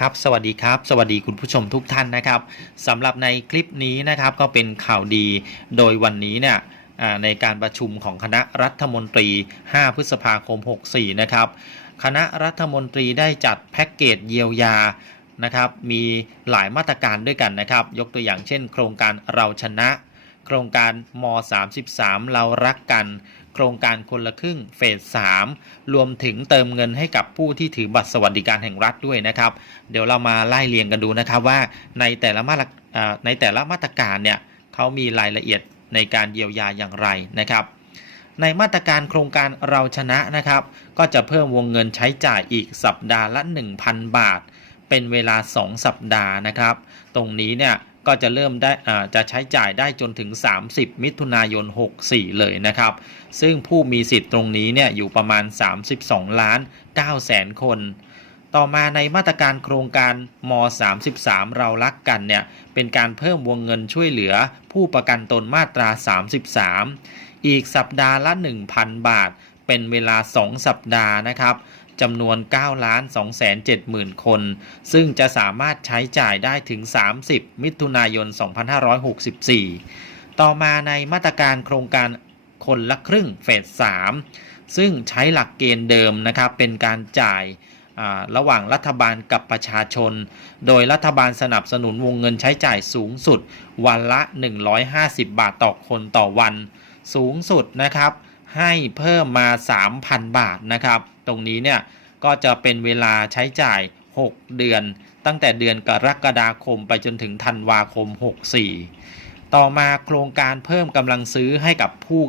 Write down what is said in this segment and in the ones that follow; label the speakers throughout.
Speaker 1: ครับสวัสดีครับสวัสดีคุณผู้ชมทุกท่านนะครับสำหรับในคลิปนี้นะครับก็เป็นข่าวดีโดยวันนี้เนี่ยในการประชุมของคณะรัฐมนตรี 5 พฤษภาคม 64 นะครับ คณะรัฐมนตรีได้จัดแพ็กเกจเยียวยานะครับมีหลายมาตรการด้วยกันนะครับ ยกตัวอย่างเช่น โครงการเราชนะ โครงการม 33 เรารักกัน โครงการคนละครึ่งเฟส 3 รวมถึงเติมเงินให้กับผู้ที่ถือบัตรสวัสดิการแห่งรัฐด้วยนะครับ เดี๋ยวเรามาไล่เรียงกันดูนะครับว่าในแต่ละมาตรในแต่ละมาตรการเนี่ยเขามีรายละเอียดในการเยียวยาอย่างไรนะครับ ในมาตรการโครงการเราชนะนะครับ ก็จะเพิ่มวงเงินใช้จ่ายอีกสัปดาห์ละ 1,000 บาท เป็นเวลา 2 สัปดาห์นะครับ ตรงนี้เนี่ย ก็จะเริ่มได้อ่าจะใช้จ่ายได้จนถึง 30 มิถุนายน 64 เลยนะครับ ซึ่งผู้มีสิทธิ์ตรงนี้เนี่ยอยู่ประมาณ 32 ล้าน9แสนคน ต่อมาในมาตรการโครงการม 33 เรารักกันเนี่ยเป็นการเพิ่มวงเงินช่วยเหลือผู้ประกันตนมาตรา 33 อีกสัปดาห์ละ 1,000 บาท เป็นเวลา 2 สัปดาห์นะครับ จำนวน 9 ล้าน 2 7 0 0 0 คน ซึ่งจะสามารถใช้จ่ายได้ถึง 30 มิถุนายน 2564 ต่อมาในมาตรการโครงการคนละครึ่งเฟส 3 ซึ่งใช้หลักเกณฑ์เดิมนะครับเป็นการจ่ายาระหว่างรัฐบาลกับประชาชน โดยรัฐบาลสนับสนุนวงเงินใช้จ่ายสูงสุด วันละ 150 บาทต่อคนต่อวัน สูงสุดนะครับให้เพิ่มมา 3,000 บาทนะครับ ตรงนี้เนี่ยก็จะเป็นเวลาใช้จ่าย 6 เดือน ตั้งแต่เดือนกรกฎาคมไปจนถึงธันวาคม 64 ต่อมาโครงการเพิ่มกำลังซื้อให้กับผู้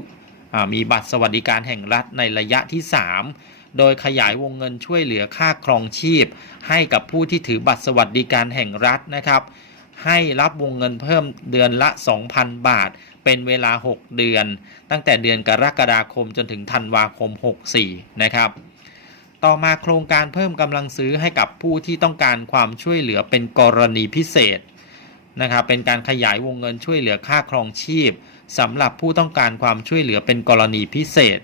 Speaker 1: มีบัตรสวัสดิการแห่งรัฐในระยะที่ 3 โดยขยายวงเงินช่วยเหลือค่าครองชีพ ให้กับผู้ที่ถือบัตรสวัสดิการแห่งรัฐนะครับ ให้รับวงเงินเพิ่มเดือนละ 2,000 บาท เป็นเวลา 6 เดือน ตั้งแต่เดือนกรกฎาคมจนถึงธันวาคม 64 นะครับ ต่อมาโครงการเพิ่มกำลังซื้อให้กับผู้ที่ต้องการความช่วยเหลือเป็นกรณีพิเศษนะครับเป็นการขยายวงเงินช่วยเหลือค่าครองชีพสำหรับผู้ต้องการความช่วยเหลือเป็นกรณีพิเศษ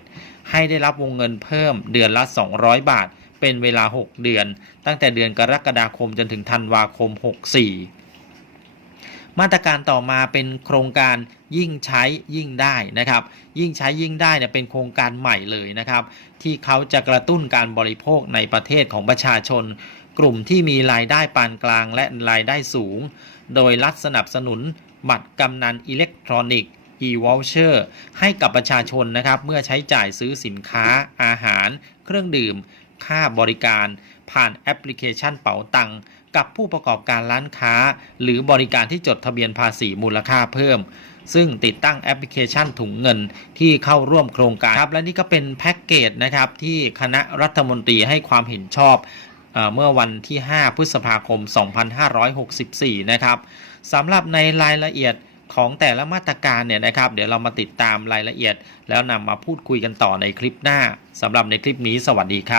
Speaker 1: ให้ได้รับวงเงินเพิ่มเดือนละ 200 บาท เป็นเวลา 6 เดือน ตั้งแต่เดือนกรกฎาคมจนถึงธันวาคม 64 มาตรการต่อมาเป็นโครงการยิ่งใช้ยิ่งได้นะครับ ยิ่งใช้ยิ่งได้เนี่ยเป็นโครงการใหม่เลยนะครับ ที่เขาจะกระตุ้นการบริโภคในประเทศของประชาชน กลุ่มที่มีรายได้ปานกลางและรายได้สูง โดยรัฐสนับสนุนบัตรกำนันอิเล็กทรอนิกส์ e-voucher ให้กับประชาชนนะครับ เมื่อใช้จ่ายซื้อสินค้าอาหาร เครื่องดื่ม ค่าบริการ ผ่านแอปพลิเคชันเป๋าตัง กับผู้ประกอบการร้านค้า หรือบริการที่จดทะเบียนภาษีมูลค่าเพิ่ม ซึ่งติดตั้งแอปพลิเคชันถุงเงินที่เข้าร่วมโครงการครับและนี่ก็เป็นแพ็กเกจนะครับที่คณะรัฐมนตรีให้ความเห็นชอบเอเมื่อวันที่ 5 พฤษภาคม 2564 นะครับสำหรับในรายละเอียดของแต่ละมาตรการเนี่ยนะครับ เดี๋ยวเรามาติดตามรายละเอียด แล้วนำมาพูดคุยกันต่อในคลิปหน้าสำหรับในคลิปนี้สวัสดีครับ